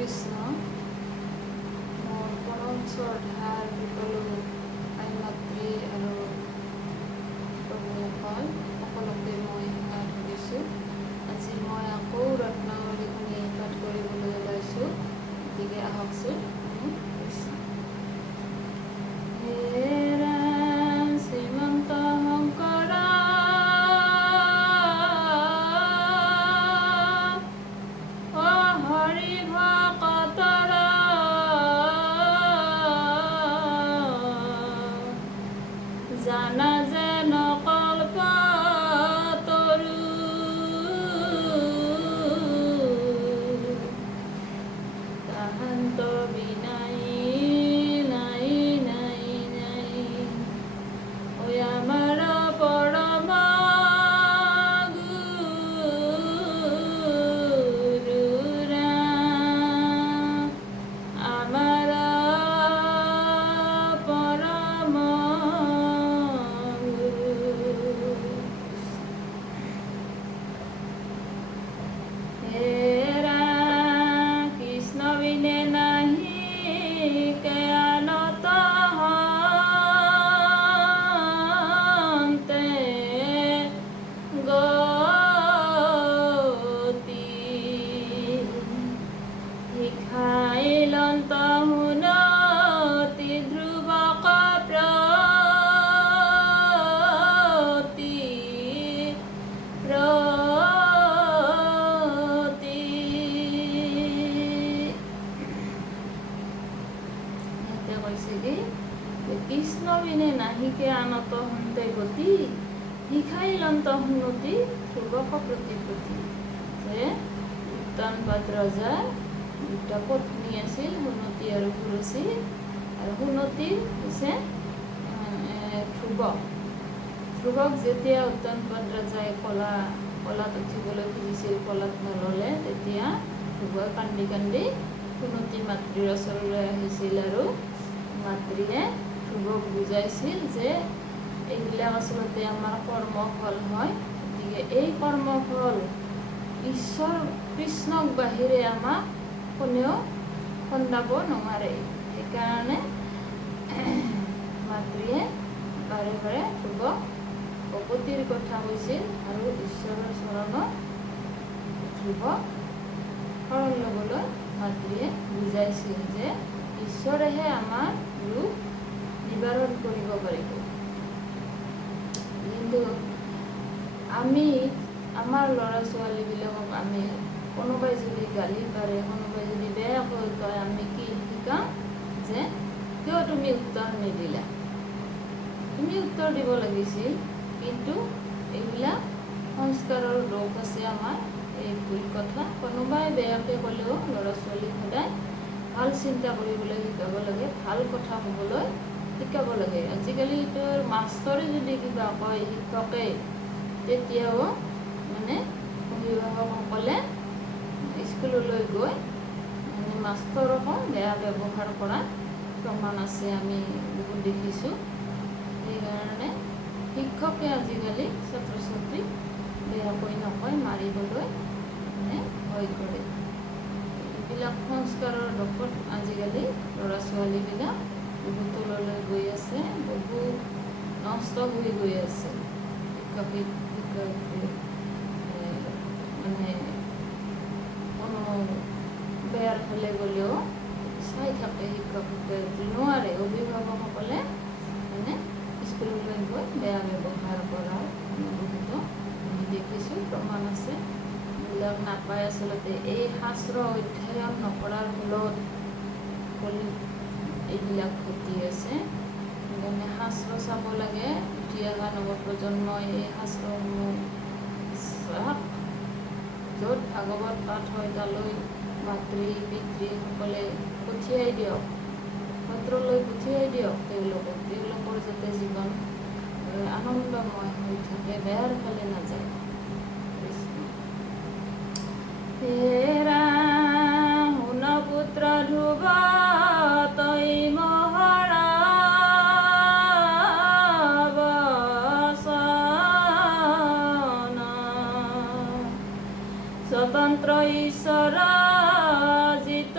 কৃষ্ণ মোৰ পৰম শ্ৰদ্ধাৰ সকলো আই মাতৃ আৰু প্ৰভুসকল সকলোকে মই সেৱা ধৰিছোঁ। আজি মই আকৌ ৰত্নাৱলীখনি পাঠ কৰিবলৈ ওলাইছোঁ। গতিকে আহকচোন কৃষ্ণ। হে ৰাম শ্ৰীমন্ত শংকৰ হৰি ভকতৰ জানা যেন কল্পতৰু তাহান্ত বিনাই নাই নাই নাই ঐ আমাৰ পৰম কৃষ্ণ বিনে নাহিকে আনত হন্তে গতি শিখাইলন্ত হুনতি ধ্ৰুৱক প্ৰতি প্ৰতি। যে উত্তানপাদ ৰজাৰ দুটা পত্নী আছিল, হুনতি আৰু সুৰচি। আৰু হুনতিৰ হৈছে ধ্ৰুৱক যেতিয়া উত্তানপাদ ৰজাই কলাত উঠিবলৈ খুজিছিল, কলাত নল'লে, তেতিয়া ধ্ৰুৱই কান্দি কান্দি হুনতি মাতৃৰ ওচৰলৈ আহিছিল আৰু মাতৃয়ে ধ্ৰুৱক বুজাইছিল যে এইবিলাক আচলতে আমাৰ কৰ্মফল হয়। গতিকে এই কৰ্মফল ঈশ্বৰ কৃষ্ণক বাহিৰে আমাক কোনেও খন্দাব নোৱাৰে। সেইকাৰণে মাতৃয়ে বাৰে বাৰে ধ্ৰুৱক ভকতিৰ কথা কৈছিল আৰু ঈশ্বৰৰ চৰণত ধ্ৰুৱক শৰণ ল'বলৈ মাতৃয়ে বুজাইছিল যে ঈশ্বৰেহে আমাৰ ৰোগ নিবাৰণ কৰিব পাৰিব। কিন্তু আমি আমাৰ ল'ৰা ছোৱালীবিলাকক আমি কোনোবাই যদি গালি পাৰে, কোনোবাই যদি বেয়াকৈ কয়, আমি কি শিকাওঁ যে কিয় তুমি উত্তৰ নিদিলা, তুমি উত্তৰ দিব লাগিছিল। কিন্তু এইবিলাক সংস্কাৰৰ দোষ আছে আমাৰ, এই ভুল কথা। কোনোবাই বেয়াকৈ ক'লেও ল'ৰা ছোৱালীক সদায় ভাল চিন্তা কৰিবলৈ শিকাব লাগে, ভাল কথা ক'বলৈ শিকাব লাগে। আজিকালিতো মাষ্টৰে যদি কিবা কয় শিক্ষকে, তেতিয়াও মানে অভিভাৱকসকলে স্কুললৈ গৈ মানে মাষ্টৰকো বেয়া ব্যৱহাৰ কৰা প্ৰমাণ আছে, আমি বহুত দেখিছোঁ। সেইকাৰণে শিক্ষকে আজিকালি ছাত্ৰ ছাত্ৰীক বেয়াকৈ নকয়, মাৰিবলৈ মানে ভয় কৰে। এইবিলাক সংস্কাৰৰ দোষত আজিকালি ল'ৰা ছোৱালীবিলাক বহুত তললৈ গৈ আছে, বহুত নষ্ট হৈ গৈ আছে। শিক্ষয়িত্ৰী মানে কোনো বেয়াৰ ফালে গ'লেও চাই থাকে শিক্ষক শিক্ষয়িত্ৰী, নোৱাৰে। অভিভাৱকসকলে মানে স্কুললৈ গৈ বেয়া ব্যৱহাৰ কৰাৰ বহুতো আমি দেখিছোঁ, প্ৰমাণ আছে। এইবিলাক নাপায় আচলতে। এই শাস্ত্ৰ অধ্যয়ন নকৰাৰ ফলত এইবিলাক ঘটি আছে। মানে শাস্ত্ৰ চাব লাগে, উঠি অহা নৱপ্ৰজন্মই এই শাস্ত্ৰসমূহ চাওক। য'ত ভাগৱত পাঠ হয় তালৈ মাতৃ পিতৃসকলে পঠিয়াই দিয়ক, সত্ৰলৈ পঠিয়াই দিয়ক তেওঁলোকৰ যাতে জীৱন আনন্দময় হৈ থাকে, বেয়াৰ ফালে নাযায়। হেৰা শুন পুত্ৰ ধ্ৰুৱ তই মহৰা স্বতন্ত্ৰ ঈশ্বৰ জিত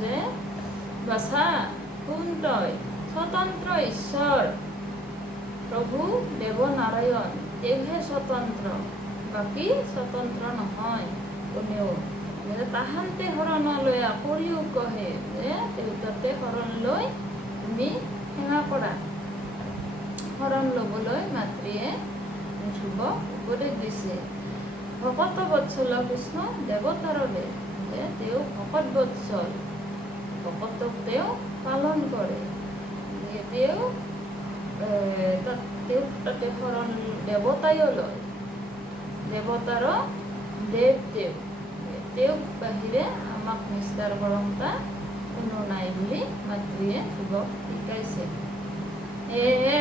যে বাছা কোন তই স্বতন্ত্ৰ ঈশ্বৰ প্ৰভু দেৱনাৰায়ণ তেওঁহে স্বতন্ত্ৰ, বাকী স্বতন্ত্ৰ নহয় কোনেও। তাহান্তে শৰণ লৈ কৰিও কহে যে দেউতাতে শৰণ লৈ তুমি সেৱা কৰা। শৰণ ল'বলৈ মাতৃয়ে ধ্ৰুৱক উপদেশ দিছে। ভকত বৎসল কৃষ্ণ দেৱতাৰ দেৱ, যে তেওঁ ভকত বৎসল, ভকতক তেওঁ পালন কৰে। তেওঁ তাতে শৰণ দেৱতায়ো লয়, দেৱতাৰ দেৱ তেওঁক বাহিৰে আমাক নিষ্ঠাৰ পৰমতা কোনো নাই বুলি মাতৃয়ে ধ্ৰুৱক শিকাইছে।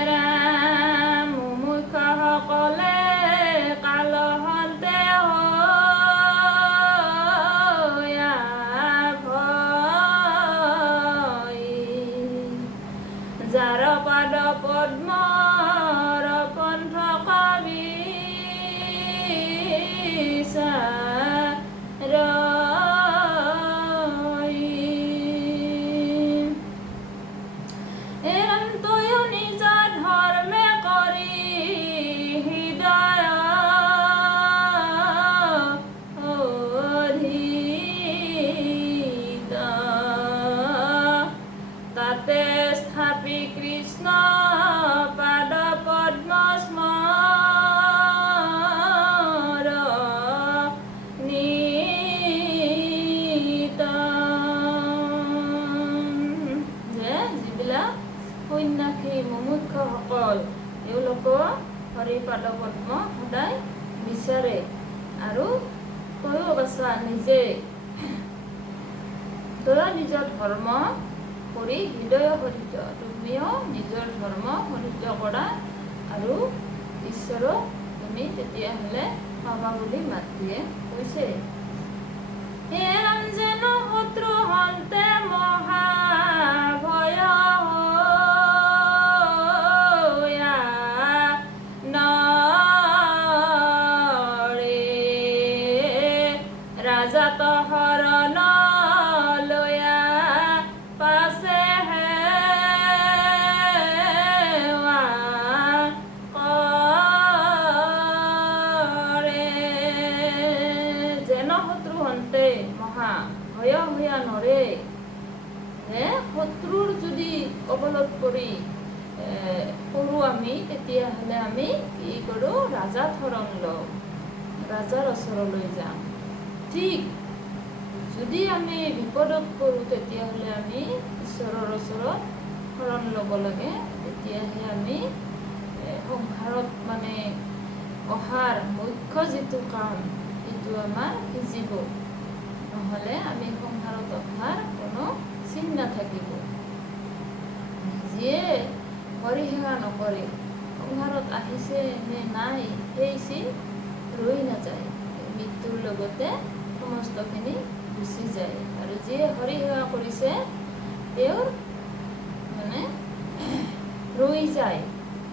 ৰাম মুখ্যসকলে কালহন্তে যাৰ পাদ পদ্মৰ পন্থ তয়ো নিজ ধৰ্মে কৰি হৃদয় অধীত, তাতে স্থাপি কৃষ্ণ পাদ পদ্ম স্মৰ নিত। যে যিবিলাক সন্ন্যাসী মুমুক্ষসকল তেওঁলোকৰ হৰি পাদ পদ্ম সদায় বিচাৰে। আৰু তয়ো বাছা তয়ো নিজৰ ধৰ্ম কৰি হৃদয় সৰিত, তুমিও নিজৰ ধৰ্ম সৰিত কৰা আৰু ঈশ্বৰক তুমি তেতিয়াহ'লে পাবা বুলি মাতৃয়ে কৈছে। হে ৰাম যেন শত্ৰু হন্তে মহাভয় ৰাজাত শৰণ লয়া পাছে যেন শত্ৰু হন্তে মহা ভয় ভয়া নৰে। শত্ৰুৰ যদি কবলত পৰি কৰোঁ আমি, তেতিয়াহ'লে আমি কি কৰোঁ? ৰাজাত শৰণ লওঁ, ৰাজাৰ ওচৰলৈ যাম। ঠিক যদি আমি বিপদত পৰোঁ, তেতিয়াহ'লে আমি ঈশ্বৰৰ ওচৰত শৰণ ল'ব লাগে। তেতিয়াহে আমি সংসাৰত অহাৰ মুখ্য যিটো কাম, সেইটো আমাৰ সিজিব, নহ'লে আমি সংসাৰত অহাৰ কোনো চিন নাথাকিব। যিয়ে হৰি সেৱা নকৰে, সংসাৰত আহিছে নে নাই সেই চিন ৰৈ নাযায়, মৃত্যুৰ লগতে সমস্তখিনি গুচি যায়। আৰু যিয়ে হৰি সেৱা কৰিছে তেওঁৰ ৰৈ যায়,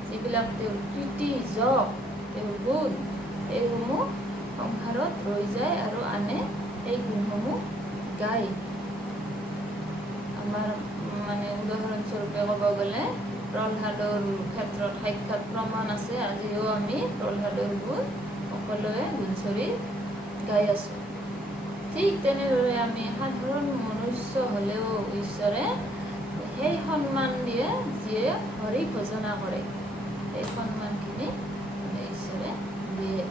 যিবিলাক তেওঁৰ কীৰ্তি যশ তেওঁৰ গুণ, এইসমূহ সংসাৰত ৰৈ যায় আৰু আনে এই গুণসমূহ গায়। আমাৰ উদাহৰণস্বৰূপে ক'ব গ'লে প্ৰহ্লাদৰ ক্ষেত্ৰত সাক্ষাৎ প্ৰমাণ আছে। আজিও আমি প্ৰহ্লাদৰ গুণ সকলোৱে গুণচৰি গাই আছোঁ। ঠিক তেনেদৰে আমি সাধাৰণ মনুষ্য হ'লেও ঈশ্বৰে সেই সন্মান দিয়ে যিয়ে হৰি ভজনা কৰে, সেই সন্মানখিনি ঈশ্বৰে দিয়ে।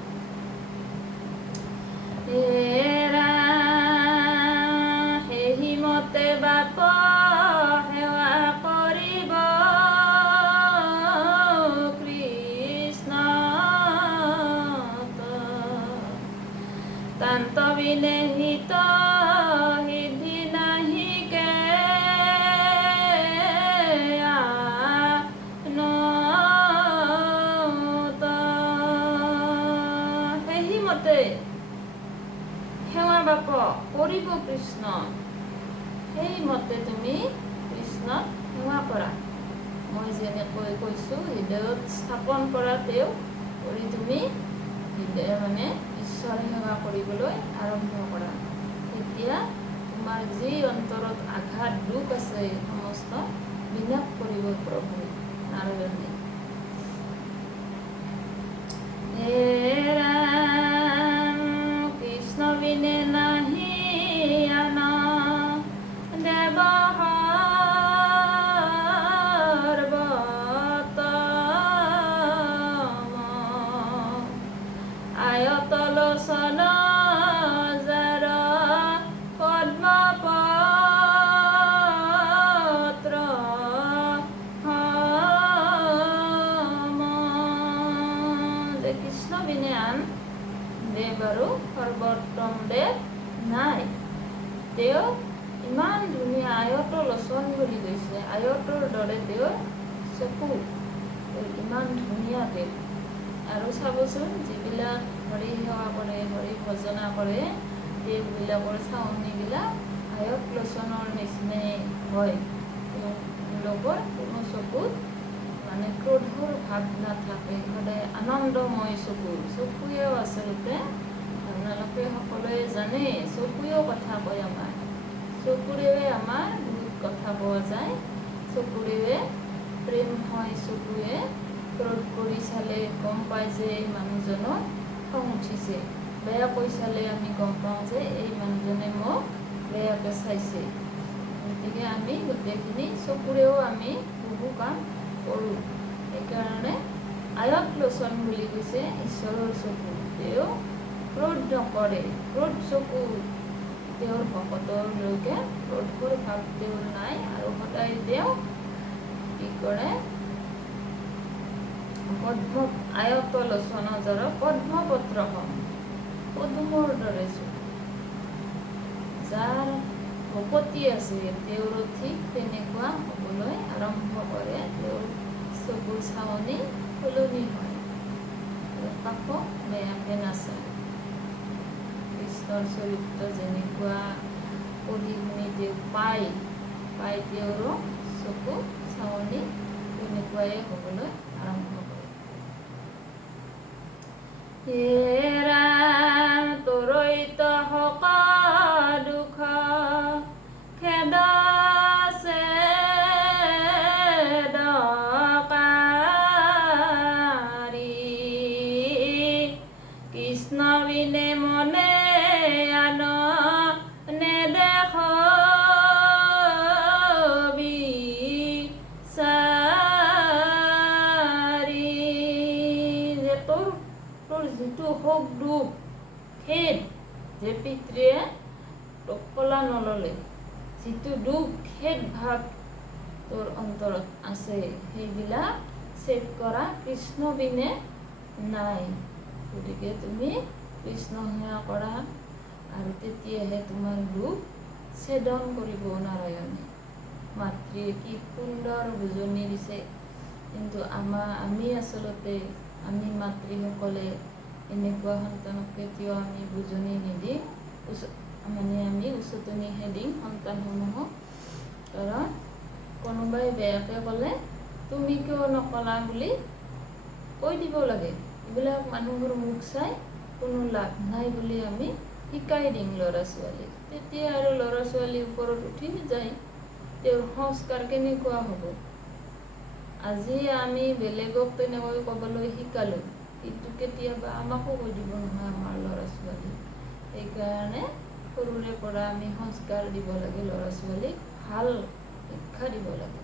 সেই মতে বাপ সেৱা কৰিব কৃষ্ণ, তান্ত বিনেহিত সিদ্ধি নাহিকে সেই মতে সেৱা বাপ কৰিব কৃষ্ণ, সেই মতে তুমি কৃষ্ণক সেৱা কৰা। মই যেনেকৈ কৈছোঁ, হৃদয়ত স্থাপন কৰা তেওঁ কৰি তুমি ঈশ্বৰ সেৱা কৰিবলৈ আৰম্ভ কৰা। তেতিয়া তোমাৰ যি অন্তৰত আছে সমস্ত বিনাশ কৰিব প্ৰভু নাৰায়ণে। হে ৰাম কৃষ্ণ বিনে নাহি আন দেৱ সৰ্বতম আয়ত লোচন যাৰ পদ্মপত্ৰ যে কৃষ্ণ বিনে আন দেৱ আৰু সৰ্বোত্তম দেৱ নাই। তেওঁ ইমান ধুনীয়া আয়ত লোচন বুলি কৈছে, আয়তৰ দৰে তেওঁৰ চকু, ইমান ধুনীয়া দেৱ। আৰু চাবচোন যিবিলাক হৰি সেৱা কৰে, হৰি ভজনা কৰে, তেওঁবিলাকৰ চাৱনীবিলাক আয়ত লোচনৰ নিচিনাই হয়। তেওঁলোকৰ কোনো চকুত মানে ক্ৰোধৰ ভাৱ নাথাকে, সদায় আনন্দময় চকুৱেও আচলতে আপোনালোকে সকলোৱে জানে, চকুৱেও কথা কয় আমাৰ, চকুৰেৰে আমাৰ বহুত কথা পোৱা যায়, চকুৰেৰে প্ৰেম হয়, চকুৱে ক্ৰোধ কৰি চালে গম পায় যে এই মানুহজনৰ খং উঠিছে, বেয়াকৈ চালে আমি গম পাওঁ যে এই মানুহজনে মোক বেয়াকৈ চাইছে। গতিকে আমি গোটেইখিনি চকুৰেও আমি বহু কাম কৰোঁ। সেইকাৰণে আয়ত লোচন বুলি কৈছে ঈশ্বৰৰ চকু, তেওঁ ক্ৰোধ নকৰে, ক্ৰোধ চকু তেওঁৰ ভকতলৈকে ক্ৰোধৰ ভাৱ তেওঁৰ নাই। আৰু সদায় তেওঁ কি কৰে, পদ্ম আয়ত লোচন যাৰ পদ্মপত্ৰ পদুমৰ দৰে চকু, যাৰ ভকতি আছে তেওঁৰো ঠিক তেনেকুৱা হ'বলৈ আৰম্ভ কৰে, তেওঁৰ চকুৰ চাৱনি সলনি হয়, কাকো বেয়াকৈ নাচায়। কৃষ্ণৰ চৰিত্ৰ যেনেকুৱা পঢ়ি শুনি তেওঁ পায় তেওঁৰো চকু চাৱনি তেনেকুৱাই হ'বলৈ আৰম্ভ কৰে। হে ৰাম তৰৈত হক দুখ খেদ ছেদকাৰী কৃষ্ণ বিনে মনে আন নেদেখ বিচাৰি যে তোৰ যিটো শোক দুখ খেদ, যে পিতৃয়ে তোক কলা নললে, যিটো দুখ খেদ ভাৱ তোৰ অন্তৰত আছে, সেইবিলাক ছেদ কৰা কৃষ্ণ বিনে নাই। গতিকে তুমি কৃষ্ণ সেৱা কৰা আৰু তেতিয়াহে তোমাৰ দুখ ছেদন কৰিব নাৰায়ণে। মাতৃয়ে কি সুন্দৰ বুজনি দিছে, কিন্তু আমি আচলতে আমি মাতৃসকলে এনেকুৱা সন্তানক কেতিয়াও আমি বুজনি নিদিম, মানে আমি উচতনিহে দিম সন্তানসমূহক। কাৰণ কোনোবাই বেয়াকৈ ক'লে তুমি কিয় নকলা বুলি কৈ দিব লাগে। এইবিলাক মানুহৰ মুখ চাই কোনো লাভ নাই বুলি আমি শিকাই দিম ল'ৰা ছোৱালীক, তেতিয়া আৰু ল'ৰা ছোৱালীৰ ওপৰত উঠি যায়, তেওঁৰ সংস্কাৰ কেনেকুৱা হ'ব। আজি আমি বেলেগক তেনেকৈ ক'বলৈ শিকালোঁ, কিন্তু কেতিয়াবা আমাকো কৈ দিব নহয় আমাৰ ল'ৰা ছোৱালী। সেইকাৰণে সৰুৰে পৰা আমি সংস্কাৰ দিব লাগে, ল'ৰা ছোৱালীক ভাল শিক্ষা দিব লাগে।